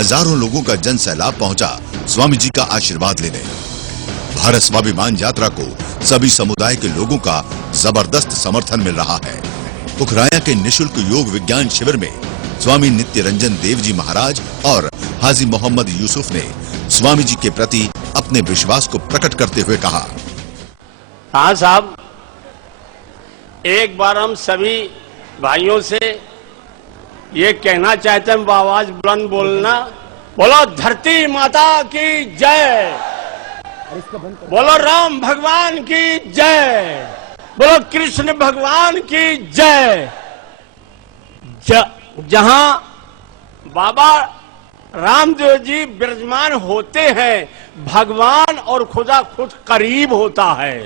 हजारों लोगों का जन सैलाब पहुंचा स्वामी जी का आशीर्वाद लेने। भारत स्वाभिमान यात्रा को सभी समुदाय के लोगों का जबरदस्त समर्थन मिल रहा है। पुखराया के निशुल्क योग विज्ञान शिविर में स्वामी नित्य-रंजन देव जी महाराज और हाजी मोहम्मद यूसुफ ने स्वामी जी के प्रति अपने विश्वास को प्रकट करते हुए कहा, हाँ साहब, एक बार हम सभी भाइयों से ये कहना चाहते हैं, आवाज बुलंद बोलना, बोलो धरती माता की जय, बोलो राम भगवान की जय, बोलो कृष्ण भगवान की जय। जहां बाबा रामदेव जी विराजमान होते हैं, भगवान और खुदा खुद करीब होता है।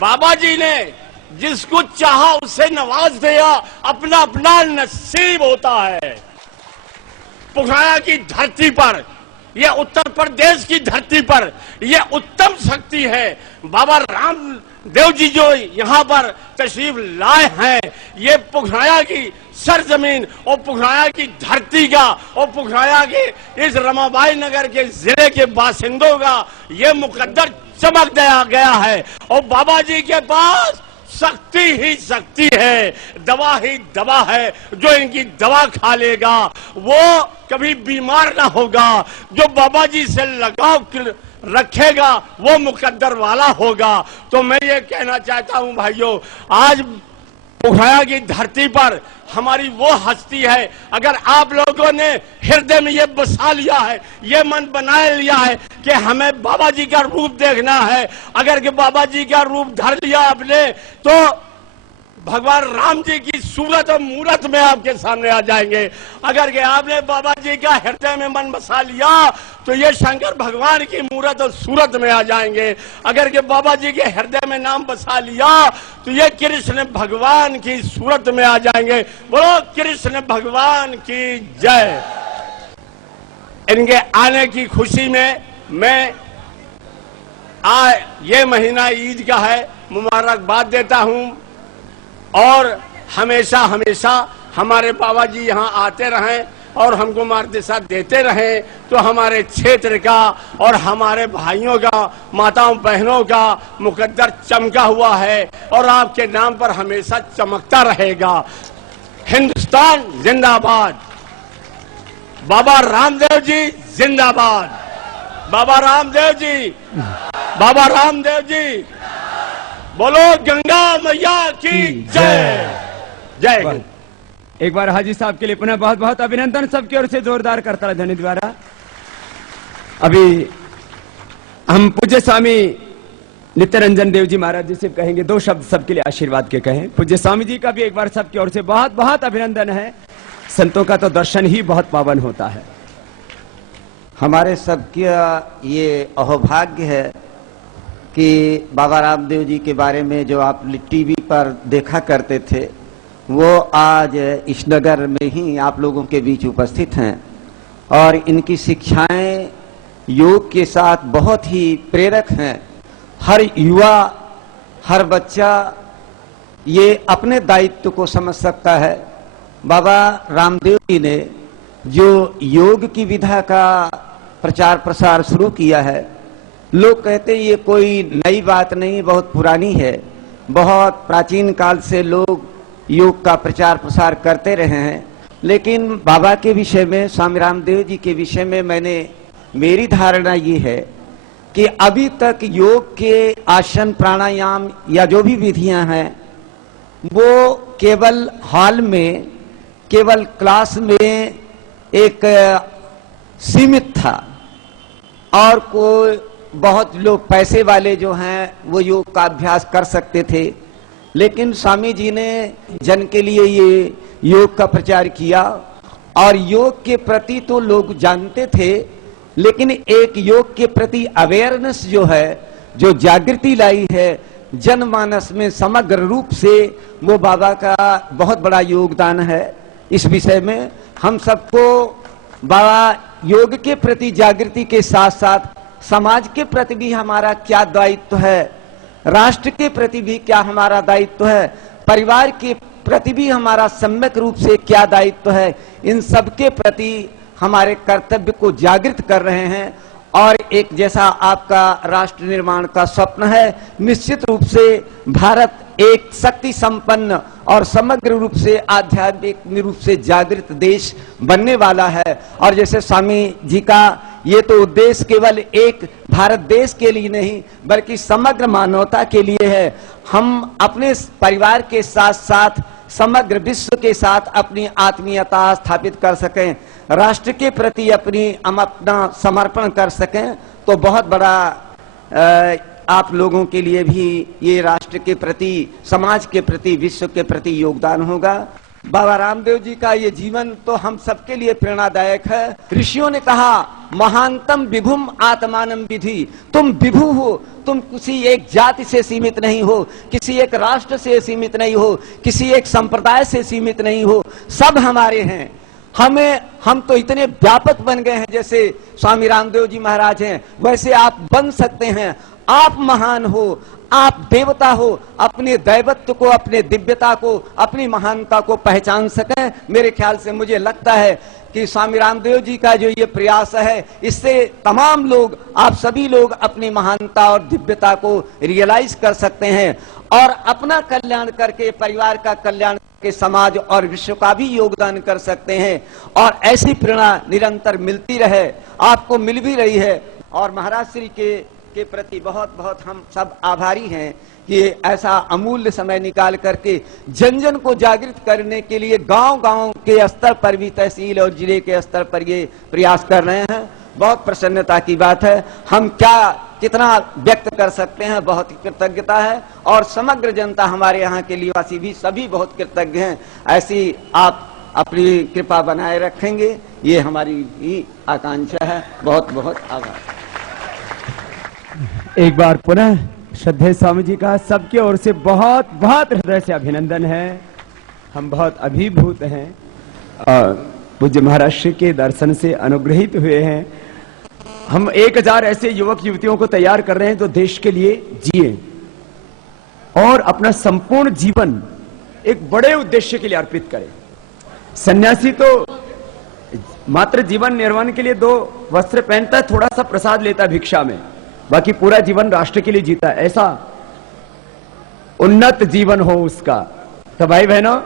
बाबा जी ने जिसको चाहा उसे नवाज दिया, अपना अपना नसीब होता है। पुखराया की धरती पर, यह उत्तर प्रदेश की धरती पर यह उत्तम शक्ति है। बाबा रामदेव जी जो यहाँ पर तशरीफ लाए हैं, ये पुखराया की सरजमीन और पुखराया की धरती का और पुखराया के इस रमाबाई नगर के जिले के बासिंदों का ये मुकद्दर चमक गया है। और बाबा जी के पास शक्ति ही शक्ति है, दवा ही दवा है। जो इनकी दवा खा लेगा वो कभी बीमार ना होगा। जो बाबा जी से लगाव रखेगा वो मुकद्दर वाला होगा। तो मैं ये कहना चाहता हूं भाइयों, आज पुखराया की धरती पर हमारी वो हस्ती है। अगर आप लोगों ने हृदय में ये बसा लिया है, ये मन बना लिया है कि हमें बाबा जी का रूप देखना है, अगर के बाबा जी का रूप धर लिया आपने, तो भगवान राम जी की सूरत और मूरत में आपके सामने आ जाएंगे। अगर के आपने बाबा जी का हृदय में मन बसा लिया तो ये शंकर भगवान की मूरत और सूरत में आ जाएंगे। अगर के बाबा जी के हृदय में नाम बसा लिया तो ये कृष्ण भगवान की सूरत में आ जाएंगे। बोलो कृष्ण भगवान की जय। इनके आने की खुशी में मैं ये महीना ईद का है, मुबारकबाद देता हूं। और हमेशा हमेशा हमारे बाबा जी यहाँ आते रहें और हमको मार्गदर्शन देते रहें, तो हमारे क्षेत्र का और हमारे भाइयों का, माताओं बहनों का मुकद्दर चमका हुआ है और आपके नाम पर हमेशा चमकता रहेगा। हिंदुस्तान जिंदाबाद, बाबा रामदेव जी जिंदाबाद, बाबा रामदेव जी, बाबा रामदेव जी, बोलो गंगा मैया की जय। जय। एक बार हाजी साहब के लिए पुनः बहुत बहुत अभिनंदन, सबकी ओर से जोरदार करताल ध्वनि द्वारा। अभी हम पूज्य स्वामी नित्य-रंजन देव जी महाराज जी से कहेंगे, दो शब्द सबके लिए आशीर्वाद के कहें। पूज्य स्वामी जी का भी एक बार सबकी ओर से बहुत बहुत अभिनंदन है। संतों का तो दर्शन ही बहुत पावन होता है। हमारे सबका ये अहोभाग्य है कि बाबा रामदेव जी के बारे में जो आप टीवी पर देखा करते थे, वो आज इस नगर में ही आप लोगों के बीच उपस्थित हैं। और इनकी शिक्षाएं योग के साथ बहुत ही प्रेरक हैं। हर युवा, हर बच्चा ये अपने दायित्व को समझ सकता है। बाबा रामदेव जी ने जो योग की विधा का प्रचार प्रसार शुरू किया है, लोग कहते हैं ये कोई नई बात नहीं, बहुत पुरानी है। बहुत प्राचीन काल से लोग योग का प्रचार प्रसार करते रहे हैं। लेकिन बाबा के विषय में, स्वामी रामदेव जी के विषय में मेरी धारणा ये है कि अभी तक योग के आसन, प्राणायाम या जो भी विधियां हैं वो केवल हॉल में, केवल क्लास में एक सीमित था। और कोई बहुत लोग पैसे वाले जो हैं वो योग का अभ्यास कर सकते थे। लेकिन स्वामी जी ने जन के लिए ये योग का प्रचार किया। और योग के प्रति तो लोग जानते थे, लेकिन एक योग के प्रति अवेयरनेस जो है, जो जागृति लाई है जनमानस में समग्र रूप से, वो बाबा का बहुत बड़ा योगदान है। इस विषय में हम सबको बाबा योग के प्रति जागृति के साथ साथ समाज के प्रति भी हमारा क्या दायित्व है, राष्ट्र के प्रति भी क्या हमारा दायित्व है, परिवार के प्रति भी हमारा सम्यक रूप से क्या दायित्व है, इन सबके प्रति हमारे कर्तव्य को जागृत कर रहे हैं। और एक जैसा आपका राष्ट्र निर्माण का स्वप्न है, निश्चित रूप से भारत एक शक्ति संपन्न और समग्र रूप से आध्यात्मिक रूप से जागृत देश बनने वाला है। और जैसे स्वामी जी का ये तो उद्देश्य केवल एक भारत देश के लिए नहीं बल्कि समग्र मानवता के लिए है। हम अपने परिवार के साथ साथ समग्र विश्व के साथ अपनी आत्मीयता स्थापित कर सकें, राष्ट्र के प्रति अपना समर्पण कर सकें, तो बहुत बड़ा आप लोगों के लिए भी ये राष्ट्र के प्रति, समाज के प्रति, विश्व के प्रति योगदान होगा। बाबा रामदेव जी का ये जीवन तो हम सबके लिए प्रेरणादायक है। ऋषियों ने कहा महानतम विभुम आत्मानम विधि, तुम विभु हो, तुम किसी एक जाति से सीमित नहीं हो, किसी एक राष्ट्र से सीमित नहीं हो, किसी एक संप्रदाय से सीमित नहीं हो, सब हमारे हैं। हम तो इतने व्यापक बन गए हैं, जैसे स्वामी रामदेव जी महाराज हैं वैसे आप बन सकते हैं। आप महान हो, आप देवता हो, अपने दैवत्व को, अपने दिव्यता को, अपनी महानता को पहचान सकें। मेरे ख्याल से मुझे लगता है कि स्वामी रामदेव जी का जो ये प्रयास है, इससे तमाम लोग, आप सभी लोग अपनी महानता और दिव्यता को रियलाइज कर सकते हैं और अपना कल्याण करके, परिवार का कल्याण के समाज और विश्व का भी योगदान कर सकते हैं। और ऐसी प्रेरणा निरंतर मिलती रहे, आपको मिल भी रही है। और महाराज श्री के प्रति बहुत बहुत हम सब आभारी हैं कि ऐसा अमूल्य समय निकाल करके जन जन को जागृत करने के लिए गांव-गांव के स्तर पर भी, तहसील और जिले के स्तर पर ये प्रयास कर रहे हैं। बहुत प्रसन्नता की बात है। हम कितना व्यक्त कर सकते हैं, बहुत कृतज्ञता है। और समग्र जनता, हमारे यहाँ के निवासी भी सभी बहुत कृतज्ञ हैं। ऐसी आप अपनी कृपा बनाए रखेंगे, ये हमारी ही आकांक्षा है। बहुत बहुत आभार। एक बार पुनः श्रद्धेय स्वामी जी का सबकी ओर से बहुत बहुत हृदय से अभिनंदन है। हम बहुत अभिभूत हैं और पूज्य महाराज श्री के दर्शन से अनुग्रहित हुए हैं। हम 1000 ऐसे युवक युवतियों को तैयार कर रहे हैं जो देश के लिए जिए और अपना संपूर्ण जीवन एक बड़े उद्देश्य के लिए अर्पित करें। सन्यासी तो मात्र जीवन निर्वाह के लिए 2 वस्त्र पहनता है, थोड़ा सा प्रसाद लेता है भिक्षा में, बाकी पूरा जीवन राष्ट्र के लिए जीता है। ऐसा उन्नत जीवन हो उसका। तो भाई बहनों,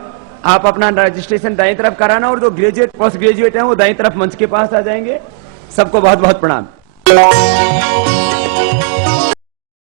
आप अपना रजिस्ट्रेशन दाईं तरफ कराना और जो ग्रेजुएट पोस्ट ग्रेजुएट हैं वो दाईं तरफ मंच के पास आ जाएंगे। सबको बहुत बहुत प्रणाम।